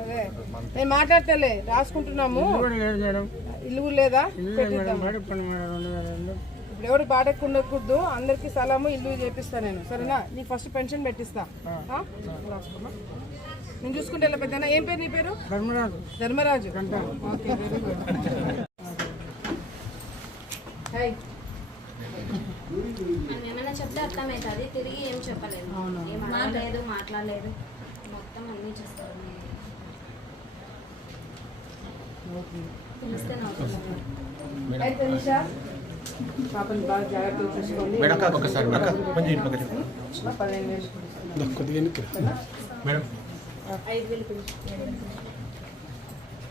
అదే. నేను మాట్లాడతలే రాసుకుంటున్నాము. ఇల్లు లేదా ఇప్పుడు ఎవరు బాటకుండకూడదు అందరికి సలాము ఇల్లు చేపిస్తా నేను. సరేనా? నీకు ఫస్ట్ పెన్షన్ పెట్టిస్తా. నేను చూసుకుంటే వెళ్ళి పెద్దనా ఏం పేరు నీ పేరు? Dharmaraju. Dharmaraju. Okay very good. Hi మనం ఏమైనా చెప్తే అర్థమవుతుంది. తిరిగి ఏం చెప్పలేదు. మాట్లాడలేదు. మొత్తం అన్నీ చేస్తారు పిలిస్తే నవ్వుతున్నారు అయితే నిషా పాపని బాగా జాగ్రత్తగా చూసుకోండి మేడం అక్క ఒకసారి అక్క కొంచెం ఇటు పక్కకి రండి. పదిహేను వేలు కొద్దిగా వెనక్కి రా. మేడం ఐదు వేలు పిలిచి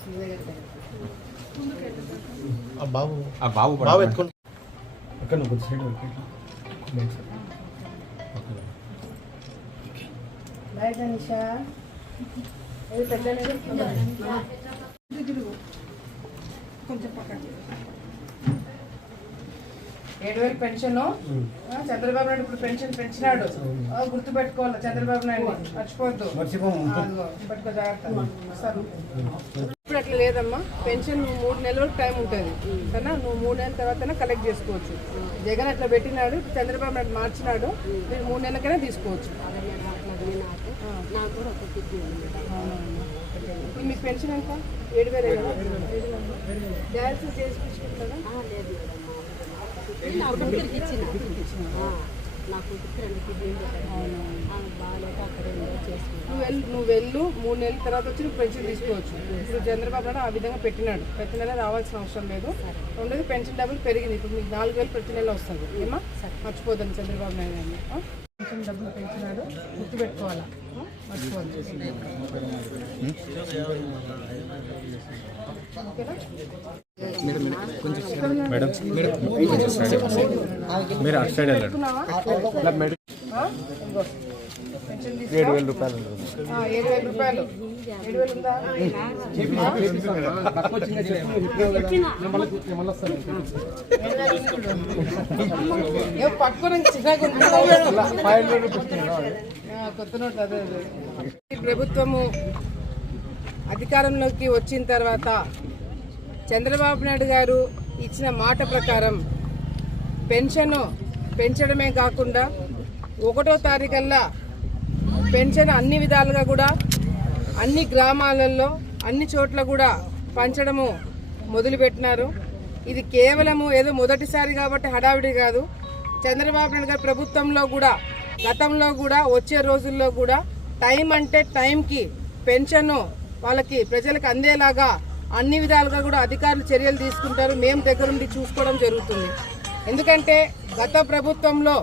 నీ దగ్గర పెట్టు. ఆ బాబు ఆ బాబు బాబు ఎత్తుకోండి అక్క నువ్వు కొద్ది సైడ్ వరకు ఇట్లా. కొంచెం సైడ్. బాయ్ నిషా ఏది పెద్ద కొంచెం పక్కన. ఏడు వేలు పెన్షన్? చంద్రబాబు నాయుడు ఇప్పుడు పెన్షన్ పెంచినాడు. గుర్తు పెట్టుకోవాలి చంద్రబాబు నాయుడు మర్చిపోవద్దు. అదిగో, పెట్టుకో జాగ్రత్త. ఇప్పుడు అట్లా లేదమ్మా. పెన్షన్ మూడు నెలల వరకు టైం ఉంటుంది. సరేనా? నువ్వు మూడు నెలల తర్వాత కలెక్ట్ చేసుకోవచ్చు. జగన్ అట్లా పెట్టినాడు చంద్రబాబు నాయుడు మార్చినాడు మీరు మూడు నెలలకైనా తీసుకోవచ్చు. నాకు కూడా ఒక కిడ్నీ ఉంది అవునవును. ఇప్పుడు మీకు పెన్షన్ ఎంత? ఏడు వేలు డయాలసిస్ చేసి తీసుకుంటున్నారా ఆ, లేదు మేడం నా కూతురికి ఇచ్చిన. ఆ, నా కూతురికి రెండు కిడ్నీలు ఆమె బాగాలేక అక్కడ ఏదో చేసుకుంటాను నువ్వు వెళ్ళు నువ్వు వెళ్ళు. మూడు నెలల తర్వాత వచ్చి నువ్వు పెన్షన్ తీసుకోవచ్చు. ఇప్పుడు చంద్రబాబు నాయుడు ఆ విధంగా పెట్టినాడు. ప్రతి నెల రావాల్సిన అవసరం లేదు. రెండోది పెన్షన్ డబ్బులు పెరిగింది. ఇప్పుడు మీకు నాలుగు వేలు ప్రతి నెల వస్తుంది. ఏమా మర్చిపోద్దండి చంద్రబాబు నాయుడు పెన్షన్ డబ్బులు పెంచినాడు గుర్తుపెట్టుకోవాలా మేడం మేడం మీరు అటు సైడ్ వెళ్ళండి ఏడు వేల రూపాయలు ఆ, ఏడు వేల రూపాయలు. ఏడు వేలు ఉందా? కొత్త నోట్ అదే అదే. ఈ ప్రభుత్వము అధికారంలోకి వచ్చిన తర్వాత చంద్రబాబు నాయుడు గారు ఇచ్చిన మాట ప్రకారం పెన్షన్ పెంచడమే కాకుండా ఒకటో తారీఖల్లా పెన్షన్ అన్ని విధాలుగా కూడా అన్ని గ్రామాలలో అన్ని చోట్ల కూడా పంచడము మొదలుపెట్టినారు. ఇది కేవలము ఏదో మొదటిసారి కాబట్టి హడావిడి కాదు. చంద్రబాబు నాయుడు గారి ప్రభుత్వంలో కూడా గతంలో కూడా వచ్చే రోజుల్లో కూడా టైం అంటే టైంకి పెన్షన్ వాళ్ళకి ప్రజలకు అందేలాగా అన్ని విధాలుగా కూడా అధికారులు చర్యలు తీసుకుంటారు. మేము దగ్గరుండి చూసుకోవడం జరుగుతుంది. ఎందుకంటే గత ప్రభుత్వంలో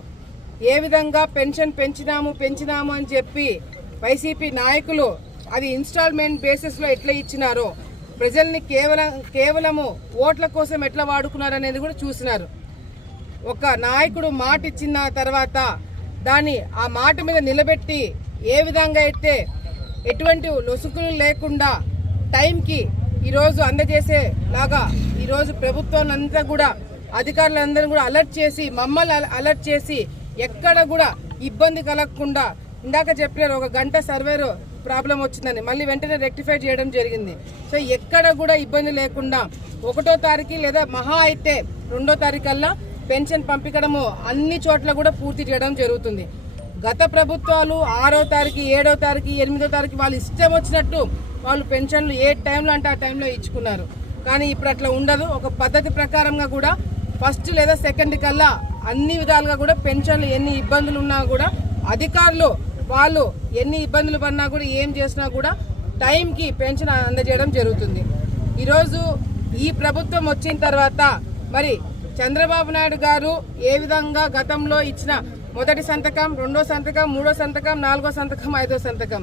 ఏ విధంగా పెన్షన్ పెంచినాము పెంచినాము అని చెప్పి వైసీపీ నాయకులు అది ఇన్స్టాల్మెంట్ బేసిస్లో ఎట్లా ఇచ్చినారో ప్రజల్ని కేవలం కేవలము ఓట్ల కోసం ఎట్లా వాడుకున్నారు అనేది కూడా చూసినారు. ఒక నాయకుడు మాట ఇచ్చిన తర్వాత దాన్ని ఆ మాట మీద నిలబెట్టి ఏ విధంగా అయితే ఎటువంటి లొసుకులు లేకుండా టైంకి ఈరోజు అందజేసేలాగా ఈరోజు ప్రభుత్వం అంతా కూడా అధికారులందరూ కూడా అలర్ట్ చేసి మమ్మల్ని అల- అలర్ట్ చేసి ఎక్కడ కూడా ఇబ్బంది కలగకుండా ఇందాక చెప్పారు ఒక గంట సర్వేరు ప్రాబ్లం వచ్చిందని మళ్ళీ వెంటనే రెక్టిఫై చేయడం జరిగింది. సో ఎక్కడ కూడా ఇబ్బంది లేకుండా ఒకటో తారీఖు లేదా మహా అయితే రెండో తారీఖల్లా పెన్షన్ పంపించడము అన్ని చోట్ల కూడా పూర్తి చేయడం జరుగుతుంది. గత ప్రభుత్వాలు ఆరో తారీఖు ఏడో తారీఖు ఎనిమిదో తారీఖు వాళ్ళు ఇష్టం వచ్చినట్టు వాళ్ళు పెన్షన్లు ఏ టైంలో అంటే ఆ టైంలో ఇచ్చుకున్నారు. కానీ ఇప్పుడు అట్లా ఉండదు. ఒక పద్ధతి ప్రకారంగా కూడా ఫస్ట్ లేదా సెకండ్ కల్లా అన్ని విధాలుగా కూడా పెన్షన్లు ఎన్ని ఇబ్బందులు ఉన్నా కూడా అధికారులు వాళ్ళు ఎన్ని ఇబ్బందులు పడినా కూడా ఏం చేసినా కూడా టైంకి పెన్షన్ అందజేయడం జరుగుతుంది. ఈరోజు ఈ ప్రభుత్వం వచ్చిన తర్వాత మరి చంద్రబాబు నాయుడు గారు ఏ విధంగా గతంలో ఇచ్చిన మొదటి సంతకం రెండో సంతకం మూడో సంతకం నాలుగో సంతకం ఐదో సంతకం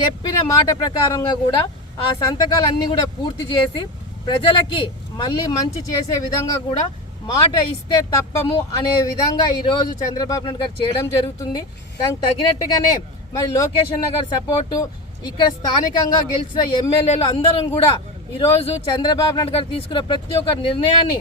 చెప్పిన మాట ప్రకారంగా కూడా ఆ సంతకాలన్నీ కూడా పూర్తి చేసి ప్రజలకి మళ్ళీ మంచి చేసే విధంగా కూడా మాట ఇస్తే తప్పము అనే విధంగా ఈరోజు చంద్రబాబు నాయుడు గారు చేయడం జరుగుతుంది. దానికి తగినట్టుగానే మరి లోకేష్ అన్న గారి సపోర్టు ఇక్కడ స్థానికంగా గెలిచిన ఎమ్మెల్యేలు అందరం కూడా ఈరోజు చంద్రబాబు నాయుడు గారు తీసుకున్న ప్రతి ఒక్క నిర్ణయాన్ని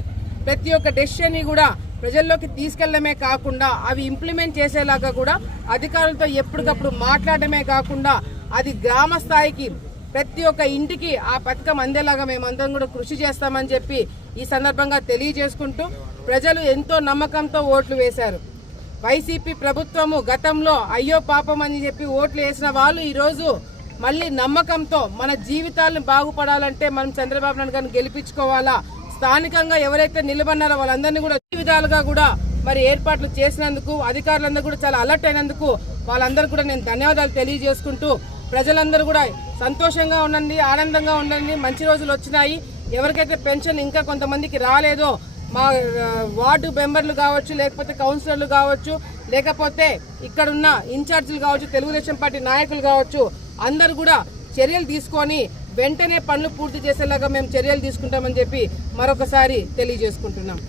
ప్రతి ఒక్క డెసిషన్ని కూడా ప్రజల్లోకి తీసుకెళ్ళడమే కాకుండా అవి ఇంప్లిమెంట్ చేసేలాగా కూడా అధికారులతో ఎప్పటికప్పుడు మాట్లాడమే కాకుండా అది గ్రామ స్థాయికి ప్రతి ఒక్క ఇంటికి ఆ పథకం అందేలాగా మేమందరం కూడా కృషి చేస్తామని చెప్పి ఈ సందర్భంగా తెలియజేసుకుంటూ ప్రజలు ఎంతో నమ్మకంతో ఓట్లు వేశారు. వైసీపీ ప్రభుత్వము గతంలో అయ్యో పాపం అని చెప్పి ఓట్లు వేసిన వాళ్ళు ఈరోజు మళ్ళీ నమ్మకంతో మన జీవితాలను బాగుపడాలంటే మనం చంద్రబాబు నాయుడు గారిని గెలిపించుకోవాలా? స్థానికంగా ఎవరైతే నిలబడినారో వాళ్ళందరినీ కూడా విధాలుగా కూడా మరి ఏర్పాట్లు చేసినందుకు అధికారులందరూ కూడా చాలా అలర్ట్ అయినందుకు వాళ్ళందరూ కూడా నేను ధన్యవాదాలు తెలియజేసుకుంటూ ప్రజలందరూ కూడా సంతోషంగా ఉండండి ఆనందంగా ఉండండి. మంచి రోజులు వచ్చినాయి. ఎవరికైతే పెన్షన్ ఇంకా కొంతమందికి రాలేదో మా వార్డు మెంబర్లు కావచ్చు లేకపోతే కౌన్సిలర్లు కావచ్చు లేకపోతే ఇక్కడున్న ఇన్ఛార్జీలు కావచ్చు తెలుగుదేశం పార్టీ నాయకులు కావచ్చు అందరు కూడా చర్యలు తీసుకొని వెంటనే పనులు పూర్తి చేసేలాగా మేము చర్యలు తీసుకుంటామని చెప్పి మరొకసారి తెలియజేసుకుంటున్నాం.